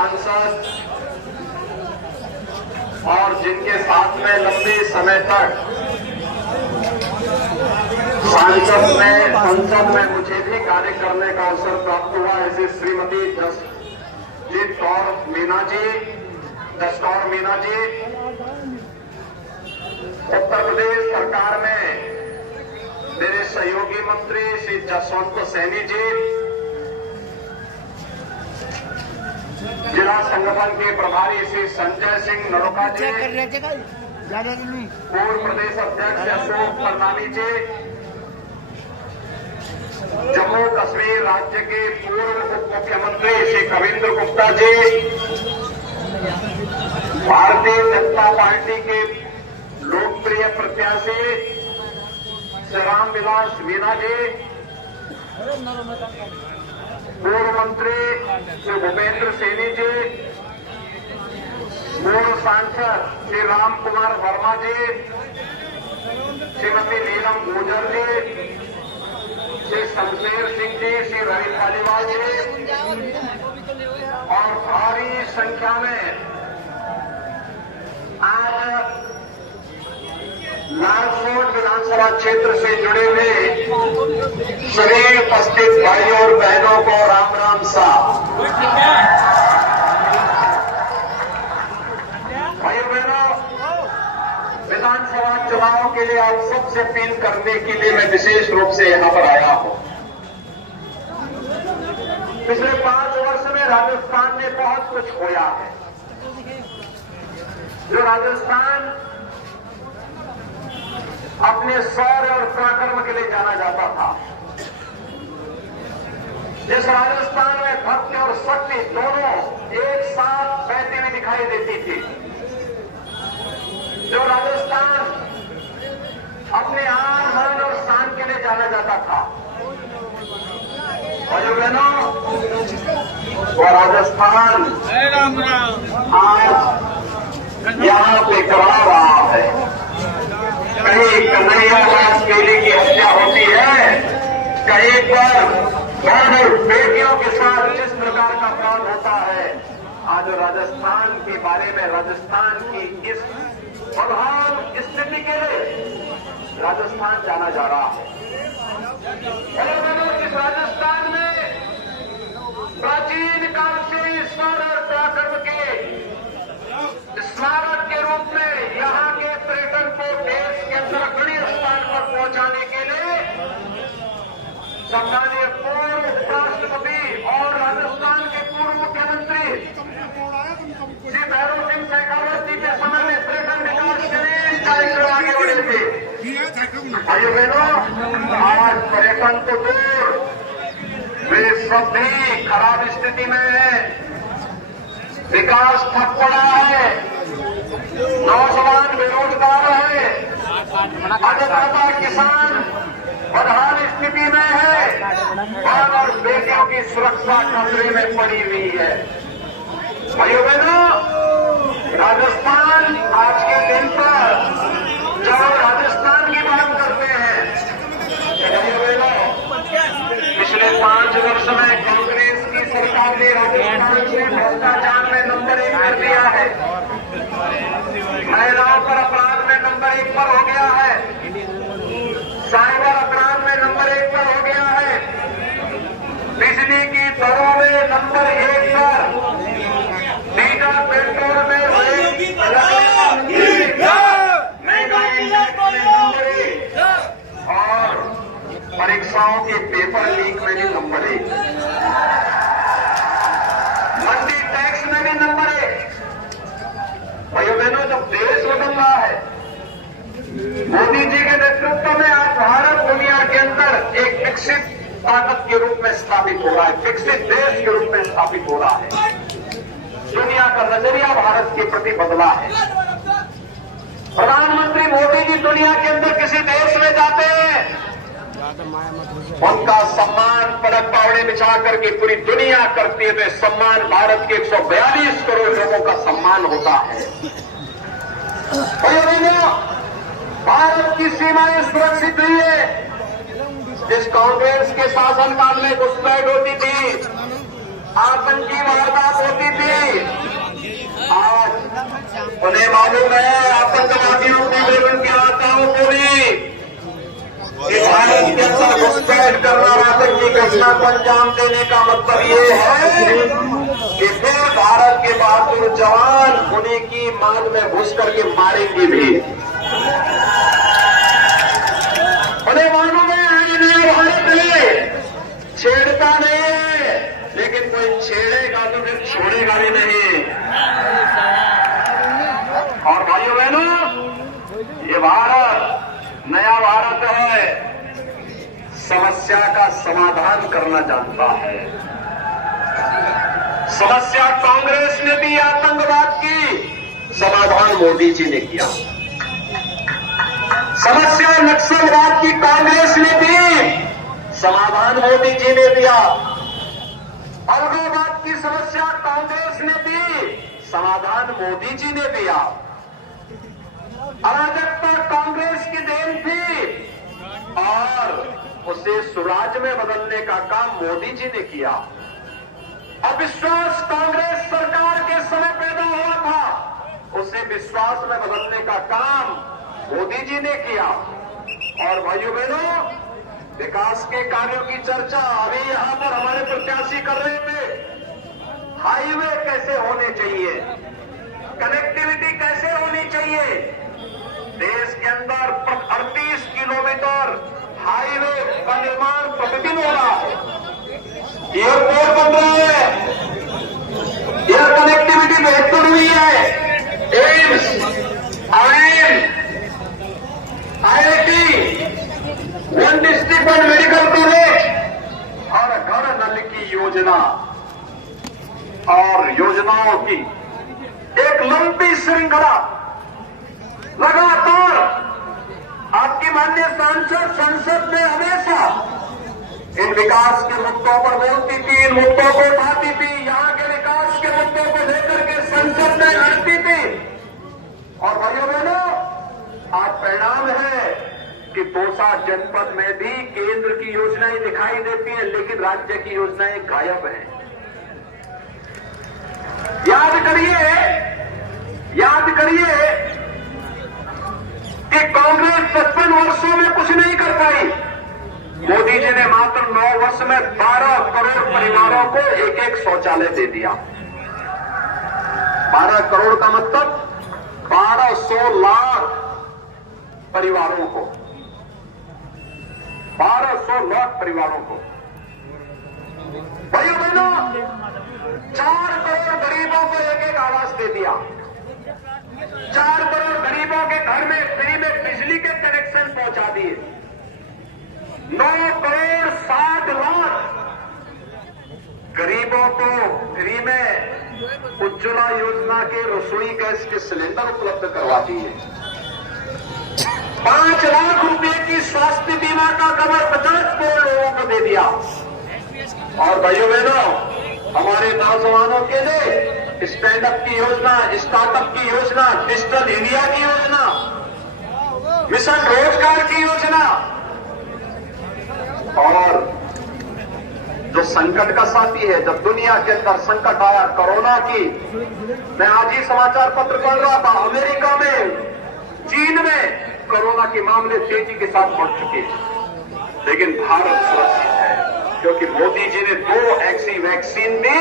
सांसद और जिनके साथ में लंबे समय तक संसद में मुझे भी कार्य करने का अवसर प्राप्त हुआ, ऐसे श्रीमती जसजीत कौर मीना जी उत्तर प्रदेश सरकार में मेरे सहयोगी मंत्री श्री जसवंत सैनी जी, जिला संगठन के प्रभारी श्री संजय सिंह नरोका जी, पूर्व प्रदेश अध्यक्ष अशोक परनामी जी, जम्मू कश्मीर राज्य के पूर्व उप मुख्यमंत्री श्री कविंद्र गुप्ता जी, भारतीय जनता पार्टी के लोकप्रिय प्रत्याशी श्री रामविलास मीना जी, पूर्व मंत्री श्री भूपेंद्र सैनी जी, पूर्व सांसद श्री राम कुमार वर्मा जी, श्रीमती नीलम गुर्जर जी, श्री शमशेर सिंह जी, श्री रवि धालीवाल जी और भारी संख्या में आज लालसोट विधानसभा क्षेत्र से जुड़े हुए सभी उपस्थित भाइयों और बहनों को राम राम साहब। भाइयों बहनों, विधानसभा चुनाव के लिए आप सबसे अपील करने के लिए मैं विशेष रूप से यहां पर आया हूं। पिछले 5 वर्ष में राजस्थान ने बहुत कुछ खोया है। जो राजस्थान अपने शौर्य और पराक्रम के लिए जाना जाता था, जिस राजस्थान में भक्ति और शक्ति दोनों एक साथ बहती हुई दिखाई देती थी, जो राजस्थान अपने आन बान और शान के लिए जाना जाता था, और जो बहनों वो राजस्थान आज यहां पे करा रहा है। कहीं कन्हैया लाल केली की हत्या होती है, कहीं पर बहन और बेटियों के साथ जिस प्रकार का अपराध होता है, आज राजस्थान के बारे में, राजस्थान की इस बदहाल स्थिति के लिए राजस्थान जाना जा रहा है। इस राजस्थान में प्राचीन काल से ईश्वर और पराक्रम के स्मारक के रूप में यहाँ के पर्यटन को देश के अंदर अग्रणी स्थान पर पहुंचाने के लिए सम्मानीय पूर्व उपराष्ट्रपति और राजस्थान के पूर्व मुख्यमंत्री श्री भैरव सिंह शेखावत जी के समय में पर्यटन विकास के लिए कार्यक्रम आगे बढ़े थे। भाइयों बहनों, आज पर्यटन को दूर वे सब भी खराब स्थिति में है, विकास ठप पड़ा है, नौजवान बेरोजगार है, अन्नदाता किसान बदहाल स्थिति में है, बहन और बेटियों की सुरक्षा खतरे में पड़ी हुई है। भाइयों बहनों, राजस्थान आज के दिन पर जब राजस्थान की बात करते हैं, भाइयों बहनों, पिछले 5 वर्ष में कांग्रेस की सरकार ने राजस्थान से भ्रष्टाचार में नंबर 1 कर दिया है, महिलाओं पर अपराध में नंबर 1 पर हो गया है, साइबर अपराध में नंबर 1 पर हो गया है, बिजली की दरों में नंबर 1 पर, डीजल पेट्रोल में और परीक्षाओं के पेपर लीक में भी नंबर 1, मंडी टैक्स में भी नंबर 1। भाइयों बहनों, जब देश बदल रहा है, मोदी जी के नेतृत्व में आज भारत दुनिया के अंदर एक विकसित ताकत के रूप में स्थापित हो रहा है, विकसित देश के रूप में स्थापित हो रहा है। दुनिया का नजरिया भारत के प्रति बदला है। प्रधानमंत्री मोदी जी दुनिया के अंदर किसी देश में जाते हैं, उनका सम्मान पदक पावड़े बिछा करके पूरी दुनिया करती है, तो सम्मान भारत के 142 करोड़ लोगों का सम्मान होता है। भारत की सीमाएं सुरक्षित हुई है। जिस कांग्रेस के शासनकाल में घुसपैठ होती थी, आतंकी वारदात होती थी, उन्हें मालूम है आतंकवादियों को भी, उनके आकाओं को भी, कि भारत के अंदर घुसपैठ करना, आतंकी घटना को अंजाम देने का मतलब ये है कि फिर भारत के बहादुर जवान उन्हीं की मान में घुस करके मारेंगे भी। उन्हें मालूम है ये भारत है, छेड़ता नहीं, लेकिन कोई छेड़ेगा तो फिर छोड़ेगा भी नहीं। और भाइयों बहनों, ये भारत नया भारत है, समस्या का समाधान करना जानता है। समस्या कांग्रेस ने दी आतंकवाद की, समाधान मोदी जी ने किया। समस्या नक्सलवाद की कांग्रेस ने दी, समाधान मोदी जी ने दिया। अलगाववाद की समस्या कांग्रेस ने दी, समाधान मोदी जी ने दिया। अराजकता कांग्रेस की देन थी और उसे सुराज में बदलने का काम मोदी जी ने किया। अविश्वास कांग्रेस सरकार के समय पैदा हुआ था, उसे विश्वास में बदलने का काम मोदी जी ने किया। और भाइयों बहनों, विकास के कार्यों की चर्चा अभी यहां पर हमारे प्रत्याशी कर रहे थे। हाईवे कैसे होने चाहिए, कनेक्टिविटी कैसे होनी चाहिए, देश के अंदर 38 किलोमीटर हाईवे का निर्माण प्रतिदिन हो रहा है, एयरपोर्ट बन रहा है, एयर कनेक्टिविटी बेहतर हुई है, AIIMS, IIM, IIT, one district one medical college, हर घर नल की योजना और योजनाओं की एक लंबी श्रृंखला लगातार आपकी माननीय सांसद संसद में हमेशा इन विकास के मुद्दों पर बोलती थी, इन मुद्दों को उठाती थी, यहां के विकास के मुद्दों को लेकर के संसद में लड़ती थी। और भाइयों बहनों, आज परिणाम है कि दौसा जनपद में भी केंद्र की योजनाएं दिखाई देती हैं, लेकिन राज्य की योजनाएं गायब हैं। याद करिए कि कांग्रेस 55 वर्षों में कुछ नहीं कर पाई। मोदी जी ने मात्र 9 वर्ष में 12 करोड़ परिवारों को एक शौचालय दे दिया। 12 करोड़ का मतलब 1200 लाख परिवारों को, 1200 लाख परिवारों को। भाइयों बहनों, 4 करोड़ गरीबों को एक आवास दे दिया। 4 करोड़ गरीबों के घर में फ्री में बिजली के कनेक्शन पहुंचा दिए। 9 करोड़ 60 लाख गरीबों को फ्री में उज्ज्वला योजना के रसोई गैस के सिलेंडर उपलब्ध करवा दिए। 5 लाख रुपए की स्वास्थ्य बीमा का कवर 50 करोड़ लोगों को दे दिया। और भाइयों बहनों, हमारे नौजवानों के लिए स्टैंड अप की योजना, स्टार्टअप की योजना, डिजिटल इंडिया की योजना, मिशन रोजगार की योजना, और जो संकट का साथी है, जब दुनिया के अंदर संकट आया कोरोना की, मैं आज ही समाचार पत्र पढ़ रहा था, अमेरिका में, चीन में कोरोना के मामले तेजी के साथ बढ़ चुके हैं, लेकिन भारत सुरक्षित है क्योंकि मोदी जी ने 2 ऐसी वैक्सीन दी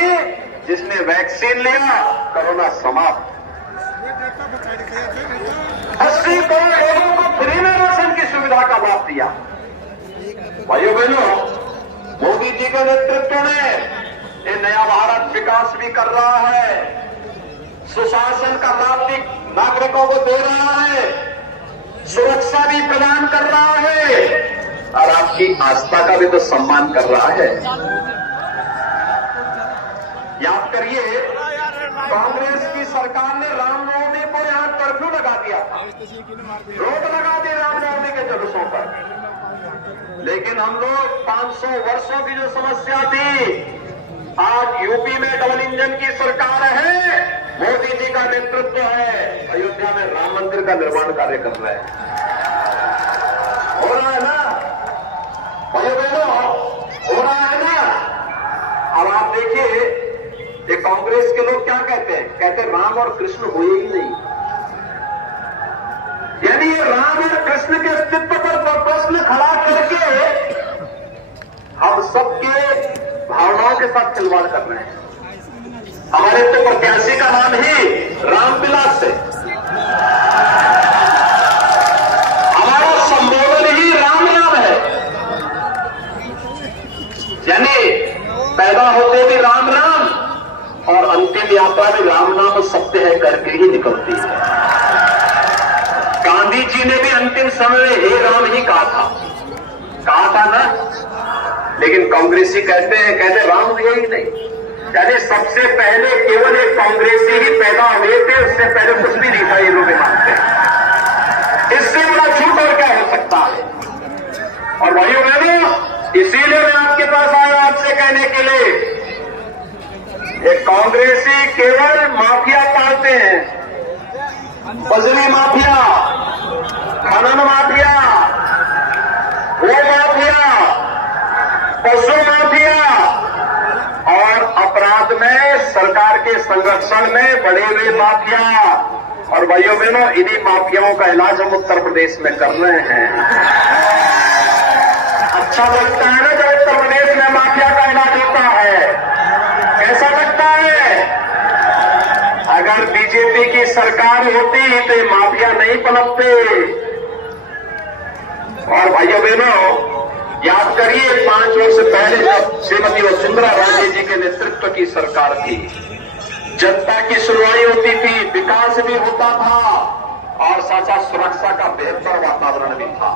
जिसने वैक्सीन लिया, कोरोना समाप्त। 80 करोड़ लोगों को फ्री में राशन की सुविधा का लाभ दिया। भाइयों बहनों, मोदी जी के नेतृत्व में ये नया भारत विकास भी कर रहा है, सुशासन का लाभ भी नागरिकों को दे रहा है, सुरक्षा भी प्रदान कर रहा है और आपकी आस्था का भी तो सम्मान कर रहा है। याद करिए, कांग्रेस की सरकार ने रामनवमी को यहां कर्फ्यू लगा दिया था, रोक लगा दी रामनवमी के जुलूसों पर, लेकिन हम लोग 500 वर्षों की जो समस्या थी, आज यूपी में डबल इंजन की सरकार है, मोदी जी का नेतृत्व है, अयोध्या में राम मंदिर का निर्माण कार्य कर रहे हैं। हो रहा है ना भाइयों बहनों, हो रहा है ना। अब आप देखिए, ये कांग्रेस के लोग क्या कहते हैं, कहते हैं राम और कृष्ण हुए ही नहीं। यानी ये राम और कृष्ण के अस्तित्व पर प्रश्न खड़ा करके हम सबके भावनाओं के साथ खिलवाड़ कर रहे हैं। हमारे तो प्रत्याशी का नाम ही रामविलास है, हमारा संबोधन ही राम नाम है, यानी पैदा होते भी राम राम और अंतिम यात्रा में राम नाम सत्य है करके ही निकलती है। गांधी जी ने भी अंतिम समय में हे राम ही कहा था ना, लेकिन कांग्रेसी कहते राम हुए ही नहीं। यानी सबसे पहले केवल एक कांग्रेसी ही पैदा हुए थे, उससे पहले कुछ भी नहीं था ये लोग मानते हैं। इससे बड़ा झूठ और क्या हो सकता है। और भाइयों बहनों, इसीलिए मैं आपके पास आया आपसे कहने के लिए, एक कांग्रेसी केवल माफिया पालते हैं, बजरी माफिया, खनन माफिया, वो माफिया, पशु माफिया और अपराध में सरकार के संरक्षण में बढ़े हुए माफिया। और भाइयों बहनों, इन्हीं माफियाओं का इलाज हम उत्तर प्रदेश में कर रहे हैं। अच्छा लगता है ना जब उत्तर प्रदेश में माफिया का इलाज होता है, कैसा लगता है? अगर बीजेपी की सरकार होती तो ये माफिया नहीं पनपते। और भाइयों बहनों, याद करिए 5 वर्ष पहले जब श्रीमती वसुंधरा राजे जी के नेतृत्व की सरकार थी, जनता की सुनवाई होती थी, विकास भी होता था और साथ साथ सुरक्षा का बेहतर वातावरण भी था।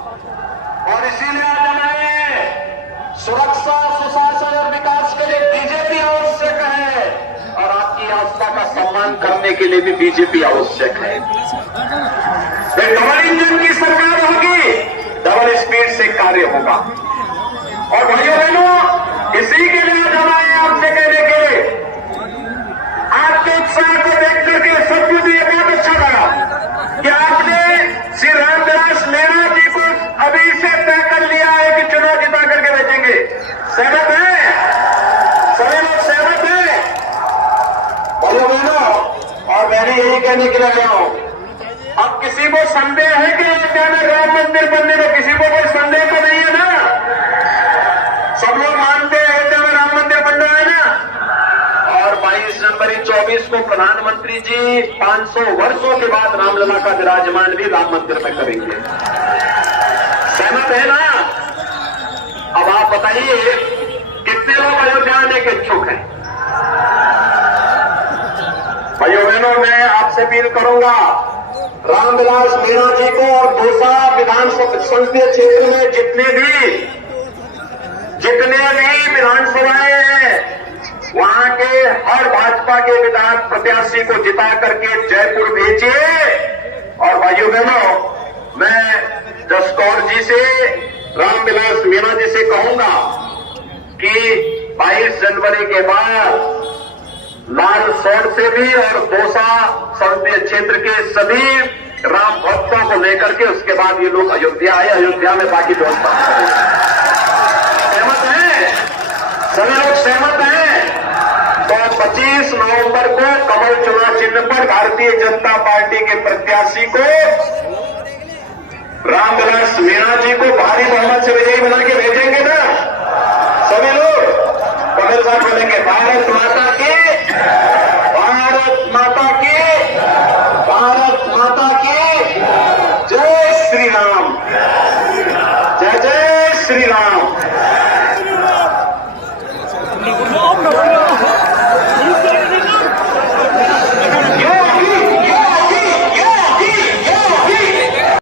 और इसीलिए आज हमें सुरक्षा, सुशासन और विकास के लिए बीजेपी आवश्यक है और आपकी आस्था का सम्मान करने के लिए भी बीजेपी आवश्यक है। डबल इंजन की सरकार होगी, डबल स्पीड से कार्य होगा। और भाइयों बहनों, इसी के लिए आज हम आए आपसे कहने के लिए, आपके उत्साह को देख करके सब कुछ ये बहुत अच्छा लगा कि आपने श्री रामविलास मीणा जी को अभी से तय कर लिया है कि चुनाव जिता करके भेजेंगे। सहमत है? सभी लोग सहमत हैं? भाइयों बहनों, और मैंने यही कहने के लिए आया हूं, अब किसी को संदेह है कि अयोध्या में राम मंदिर बनने में? किसी को कोई संदेह तो नहीं है ना? सब लोग मानते हैं अयोध्या में राम मंदिर बन रहा है ना। और 22 जनवरी 24 को प्रधानमंत्री जी 500 वर्षों के बाद रामलला का विराजमान भी राम मंदिर में करेंगे। सहमत है ना? अब आप बताइए कितने लोग अयोध्या आने के इच्छुक हैं? भाइयों बहनों, मैं आपसे अपील करूंगा, रामविलास मीणा जी को और दौसा विधानसभा संसदीय क्षेत्र में जितने भी विधानसभाएं हैं, वहां के हर भाजपा के विधायक प्रत्याशी को जिता करके जयपुर भेजिए। और भाइयों बहनों, मैं जसकौर जी से, रामविलास मीणा जी से कहूंगा कि 22 जनवरी के बाद लालसौर से भी और दौसा संसदीय क्षेत्र के सभी राम भक्तों को लेकर के उसके बाद ये लोग अयोध्या आए, अयोध्या में बाकी व्यवस्था करें। सहमत है? सभी लोग सहमत हैं? तो 25 नवंबर को कमल चुनाव चिन्ह पर भारतीय जनता पार्टी के प्रत्याशी को, रामविलास मीणा जी को भारी बहुमत से विजयी बना के भेजेंगे ना? सभी लोग कमल साथ बोलेंगे भारत माता